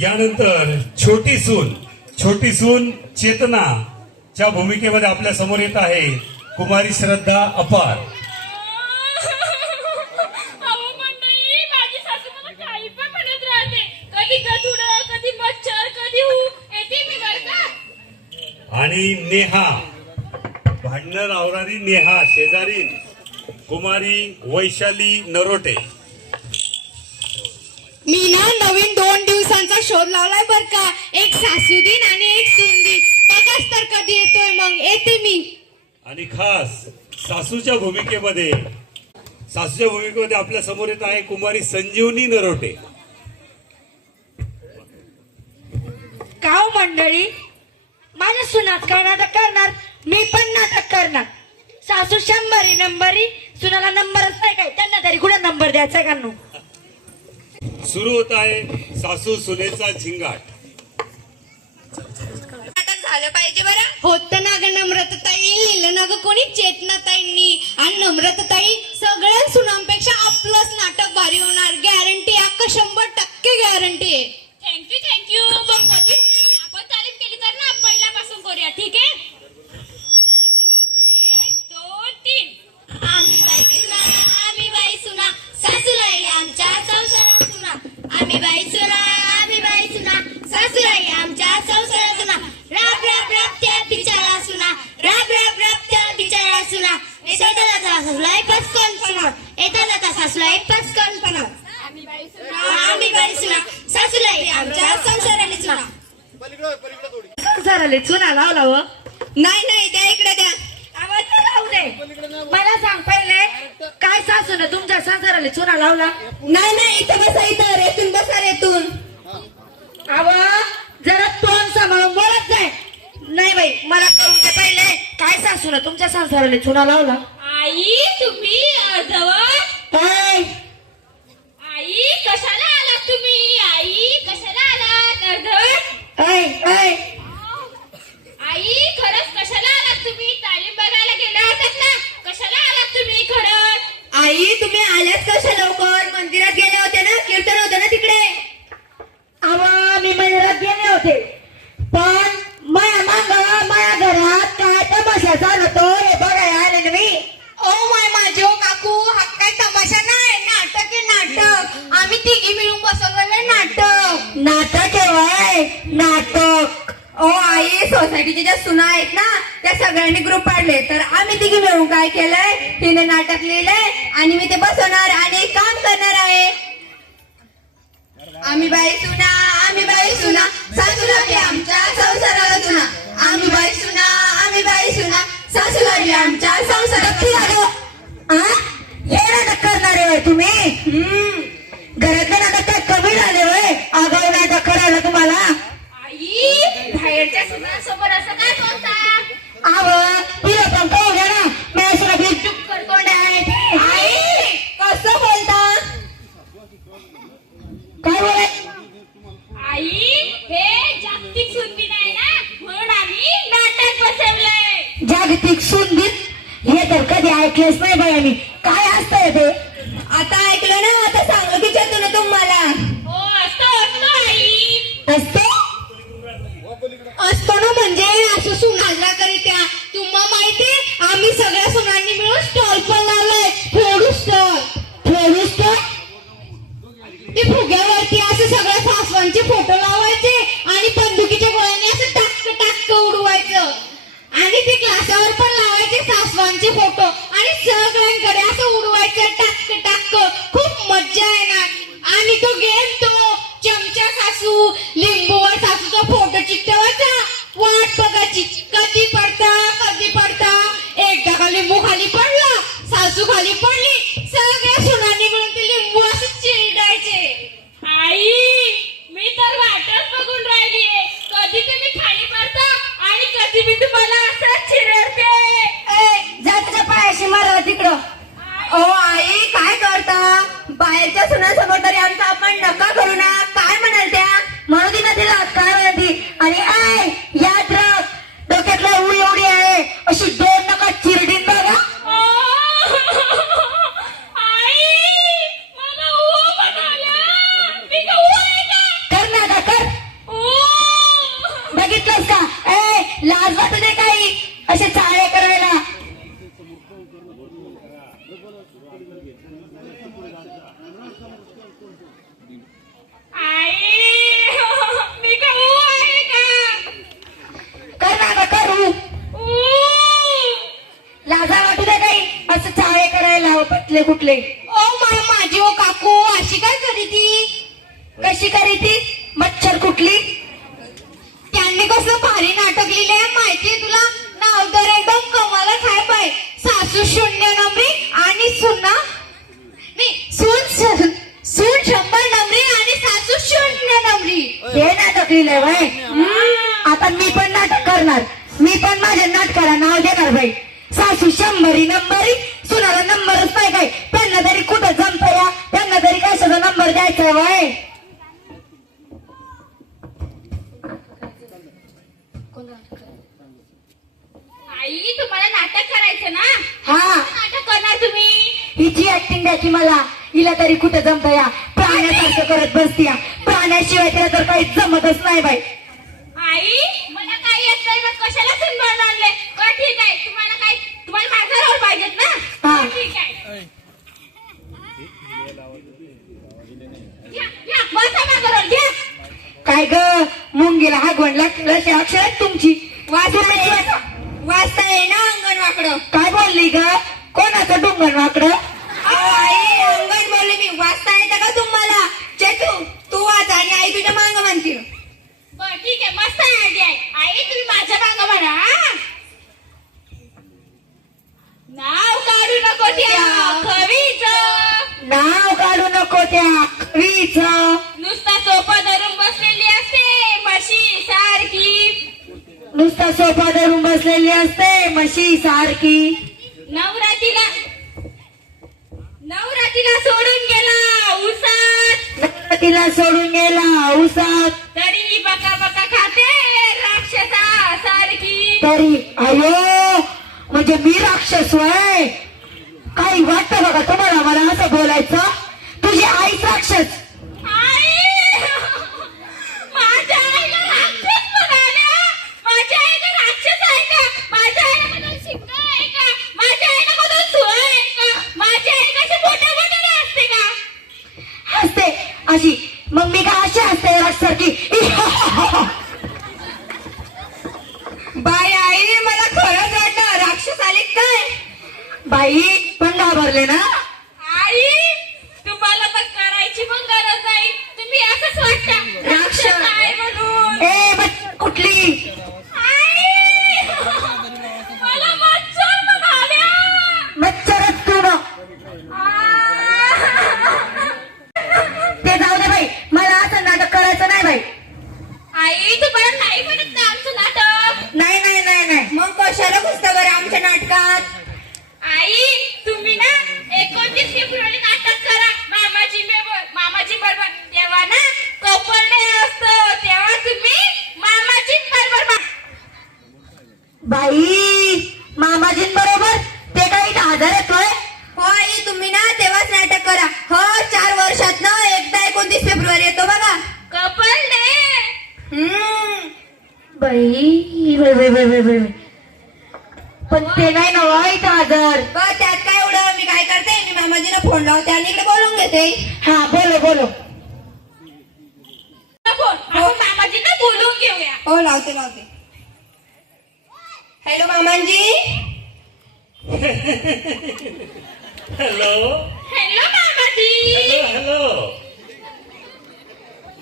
यानंतर छोटी सून छोटी सून चेतना च्या भूमिकेमध्ये आपल्यासमोर येत आहे कुमारी श्रद्धा अपार. आणि नेहा भांडणं आवरारी नेहा शेजारी कुमारी वैशाली नरोटे. ना नवीन दोन दिवसांचा शोध लावलाय बर का. एक सासूदीन आणि एक सुंदीन बघाच तर कधी येतोय मग. येते मी. आणि खास सासूच्या भूमिकेमध्ये सासूच्या भूमिकेमध्ये आपल्यासमोर येत आहे कुमारी संजीवनी नरोटे. काव मंडळी माझ्या सुनात काय नाटक करणार मी पण नाटक करणार. सासू शंभरी नंबरी सुनाला नंबरच नाही काय? त्यांना तरी कुठे नंबर द्यायचा का नो? सुरू होत आहे सासू सुनेचा झिंगाट. नाटक झालं पाहिजे बरं? होत ना ग नम्रताई लिहिलं ना ग कोणी? चेतनाताईंनी. आणि नम्रताई सगळ्या सुनांपेक्षा आपलंच नाटक भारी होणार. गॅरंटी अक्का शंभर टक्के गॅरंटी आहे. संसाराले चुना लावला व नाही नाही द्या इकडे द्या. आवाज लावू दे. मला सांग पहिले काय सासू ना तुमच्या संसाराले चुना लावला? नाही नाही इथं बसा इथं रेतून बसा रेतून. अव जरा तोंड सांभाळून बोलत जाय नाही बाई मला कळू दे पहिले काय सासू ना तुमच्या संसाराले चुना लावला? आई तुम्ही काय? आई कशाला आलात तुम्ही? आई कशाला आलात? अर्धवट ऐ ऐ. आई खरंच कशाला आलात तुम्ही? तालीम बघायला गेला होतात ना कशाला आलात तुम्ही खरंच आई तुम्ही आल्याच कशा लवकर मंदिरात गेले होते ना कीर्तन होते ना तिकडे आवा मी मंदिरात गेले होते पण माया माग माया घरात काय तमाशा चालतो हे बघायला आले ना मी ओ माय माझे काकू हा काय तमाशा नाही नाटक आहे नाटक आम्ही तिघी मिळून बसवलेलं नाटक नाटक आहे वय नाटक ओ आई सोसायटीच्या ज्या सुना आहेत ना त्या सगळ्यांनी ग्रुप पाडले तर आम्ही तिघी मिळून काय केलंय? तिने नाटक लिहिलंय आणि मी ते बसवणार आणि काम करणार आहे. आम्ही बाई सुना आम्ही बाई सुना. सासू लागली आमच्या संसाराला सुना आम्ही बाई सुना आम्ही बाई सुना. सासू लागली आमच्या संसारात हे नाटक करणार आहे तुम्ही. हम्म. घरातलं नाटक काय कमी झाले होय? आगाऊ लाज वाटू काही. माहितीये तुला? नाव तर एकदम साहेब आहे सासू शून्य नंबरी आणि सुना. नाही सून सून शंभर नंबरी आणि सासू शून्य नंबरी. हे नाटक लिहिलंय बाय आता मी पण नाटक करणार. मी पण माझ्या नाटकाला नाव देणार बाई. सासू शंभरी नंबरी सुनाला नंबरच नाही काय. त्यांना तरी कुठं जमत या? त्यांना तरी कशाचा नंबर द्यायचा बाय आई तुम्हाला नाटक करायचं ना? हा. नाटक करणार तुम्ही? हिची ऍक्टिंग द्यायची मला हिला तरी कुठं जमत या? प्राण्यासारखं करत बसती या. प्राण्याशिवाय तिला तर काही जमतच नाही बाई. आई मला काही येत नाही मग कशाला आणले ठीक आहे. तुम्हाला काय तुम्हाला माझा रोल पाहिजेत ना? हा. ठीक आहे. घ्या, घ्या, बसा माझा रोल घ्या. काय ग? मुंगीला हागवण लागलं ते अक्षर आहेत तुमची. वाचता वाचता ये ना अंगण वाकडं. काय बोलली ग? कोणाचं डोंगण वाकडं? आई अंगण बोलली मी. वाचता येतं का तुम्हाला? चेतू तू वाच आणि आई तुझ्या मांग म्हणतील. बर ठीक आहे. मस्त आयडिया आहे आई. तुम्ही माझ्या मागं म्हणा हा? नाव काढू नको त्या कवीचं. नाव काढू नको त्या वीच नुसता सोपा धरून बसलेली असते म्हशी सारखी. नुसता सोफा धरून बसलेली असते म्हशी सारखी. नवरातीला नवरातीला सोडून गेला उसात. तिला सोडून गेला उसात. तरी बका बका खाते राक्षसा सारखी. तरी अयो म्हणजे मी राक्षस वय काही वाटतं बघा तुम्हाला मला असं बोलायचं. तुझी आईच राक्षस आई माझ्या आईला राक्षस म्हणाल्या माझ्या आईला राक्षस आहे का माझ्या आईला मधून शिंग आहे का माझ्या आईला मधून सुळ आहे का माझ्या आई कशी मोठ्या मोठ्याने असते का असते अशी मग मी का अशी असते राक्षसारखी बाई आई मला खरंच वाटलं राक्षस आले काय? बाई पण घाबरले ना? आई तुम्हाला तर करायची पण गरज नाही तुम्ही असंच वाटतं. राक्षस आहे म्हणून. ए कुठली? आई मला मच्छर म्हणाल्या मच्छरच तू न ते जाऊ दे बाई मला असं नाटक करायचं नाही बाई आई तुम्हाला नाही म्हणत ना आमचं नाटक नाही नाही नाही नाही मग कशाला घुसतं बरं आमच्या नाटकात आई तुम्ही ना एकोणतीस फेब्रुवारी नाटक करा मामाजी बरोबर मामाजी बरोबर तेव्हा ना कपडे असतो तेव्हा तुम्ही मामाजी बरोबर मा- बाई मामाजींबरोबर ते काही आजार येतोय हो आई तुम्ही ना तेव्हाच नाटक करा हो चार वर्षात ना एकदा एकोणतीस फेब्रुवारी येतो बघा कपडे बाई बाई बाई बाई बाई बाई पण ते नाही ना वाईट आजार त्यात काय एवढं मी काय करते मी मामाजीला फोन लावते आणि इकडे बोलून घेते हा बोलो बोलो फोन आपण मामाजींना बोलवून घेऊया हो लावते लावते हॅलो मामांजी. हॅलो. हॅलो मामाजी. Hello hello.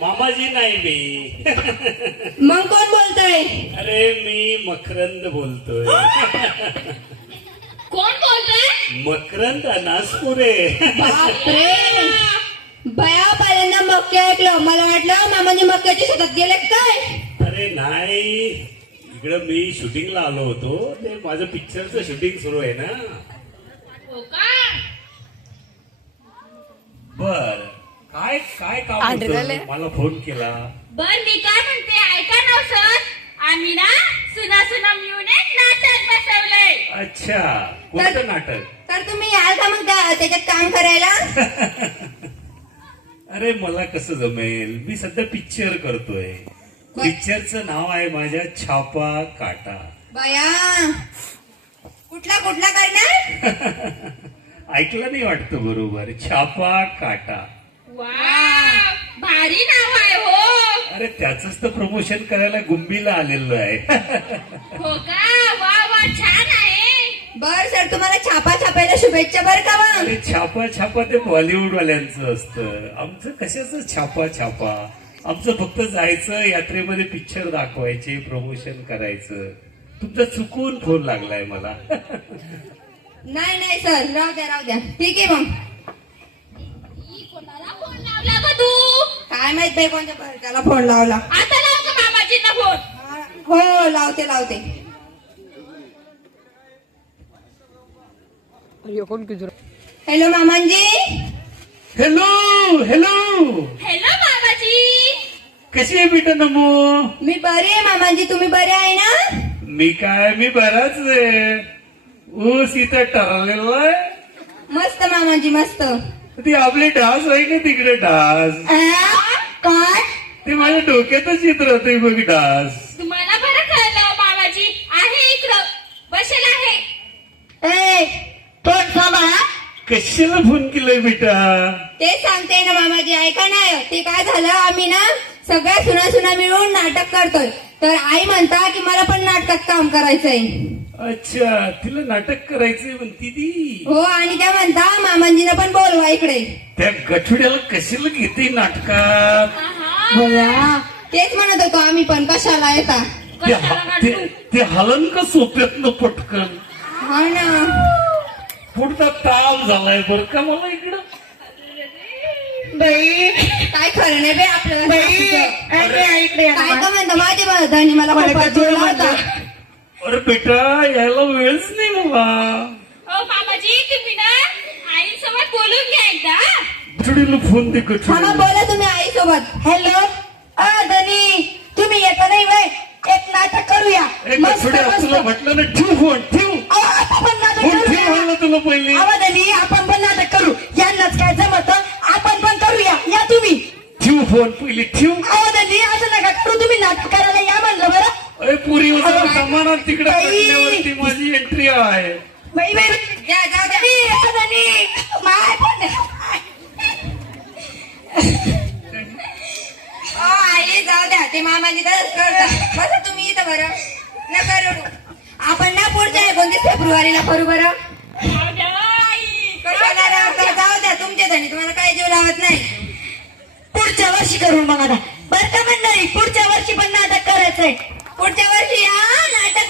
मामाजी नाही मी. मग कोण बोलतोय? अरे मी मकरंद बोलतोय. कोण बोलतोय? मकरंद अनासपुरे. बापरे. बया पहिल्यांदा मक्के ऐकलं. मला वाटलं मामाजी मक्क्याच्या शेतात गेले काय? अरे नाही. इकडं मी शूटिंगला आलो होतो. ते माझं पिक्चरचं शूटिंग सुरू आहे ना. हो का? बर. काय काय काम होतं? मला फोन केला. बर मी काय म्हणते ऐका ना सर. आम्ही ना सुना सुना मिळून एक नाटक बसवलंय. अच्छा. कोणतं नाटक? तर तुम्ही याल का मग त्या- त्याच्यात काम करायला? अरे मला कसं जमेल? मी सध्या पिक्चर करतोय. पिक्चरचं नाव आहे माझ्या छापा काटा. बया कुठला कुठला करणार? ऐकलं नाही वाटतं बरोबर. छापा काटा. वा भारी नाव आहे हो. अरे त्याच तर प्रमोशन करायला गुंबीला आलेलो आहे. हो का? वा वा छान आहे. बर सर तुम्हाला छापा छापायला शुभेच्छा बर का मग? छापा छापा ते बॉलिवूड वाल्यांचं असतं. आमचं कशाचं छापा छापा? आमचं फक्त जायचं यात्रेमध्ये पिक्चर दाखवायचे प्रमोशन करायचं. तुमचा चुकून फोन लागलाय मला. नाही नाही सर राहू द्या राहू द्या. ठीक आहे मग. कोणाला फोन लावला ग तू? काय माहीत बाई कोणत्या त्याला फोन लावला. आता लाव का मामाजींना फोन हो लावते लावते. हॅलो मामांजी? हॅलो हॅलो हॅलो कशी आहे बेटा नमो? मी बरी आहे मामांजी. तुम्ही बरे आहे ना? मी काय मी बराच आहे. ऊस इथं टरलेला आहे मस्त मामांजी मस्त. ती आपली डास आहे का तिकडे डास? आ? काय? ते माझ्या डोक्यातच येत राहते बघ डास. तुम्हाला बरं कळलं मामाजी. आहे इकडं. बसेल आहे. ए सांभाळा कशाला फोन केलाय बेटा तेच सांगते ना मामाजी. ऐका ना ते काय झालं? आम्ही ना सगळ्या सुना सुना मिळून नाटक करतोय. तर आई म्हणता की मला पण नाटकात काम करायचंय. अच्छा तिला नाटक करायचंय म्हणती ती. हो आणि त्या म्हणता मामांजीना पण बोलवा इकडे. त्या गठुड्याला कशाला घेते नाटकात? बघा तेच म्हणत होतो आम्ही पण कशाला येता? ते ह- ते- ते हलन का सोप्यातनं पटकन? हा ना. पुढचा ताप झालाय बर का मला इकडं? बाई. काय खरं नाही बाई आपल्याला सासूचं. काय का म्हणता माझे बधानी मला पप्पा जोडला होता. अरे बेटा यायला वेळच नाही मला मामाजी तुम्ही ना आईसोबत बोलून घ्या एकदा. गठुडीला फोन दे बोला तुम्ही आई सोबत हॅलो? अ धनी तुम्ही येता नाही वय? एक नाटक करूया. मस्त गठुड्या मस्त. तुला म्हटलं ना ठेव फोन ठेव. अहो, आपण पण नाटक फोन ठेव करूया म्हणलं तुला पहिले. अहो, धनी आपण पण नाटक करू. यांनाच काय जमत? या तुम्ही. ठेव फोन पहिले ठेव. अहो धनी असं नका करू. तुम्ही नाटक करायला या म्हणलं बरं. अरे पुरी सामान तिकडे बाई. पडल्यावरती माझी एंट्री आहे. बाई बाई. या जाऊ द्या मी येतो धनी माय पण ओ आई जाऊ द्या. ते मामाजी तर करतात. बसा तुम्ही इथं बरं. नका रडू. आपण ना पुढच्या एकोणतीस फेब्रुवारीला करू बरं. जाऊ द्या, आई. कशाला राहता? जाऊ द्या. तुमच्या धनी तुम्हाला काही जीव लावत नाही. पुढच्या वर्षी करू मग आता. बरं का मंडळी? पुढच्या वर्षी पण नाटक करायचंय. पुढच्या वर्षी या नाटक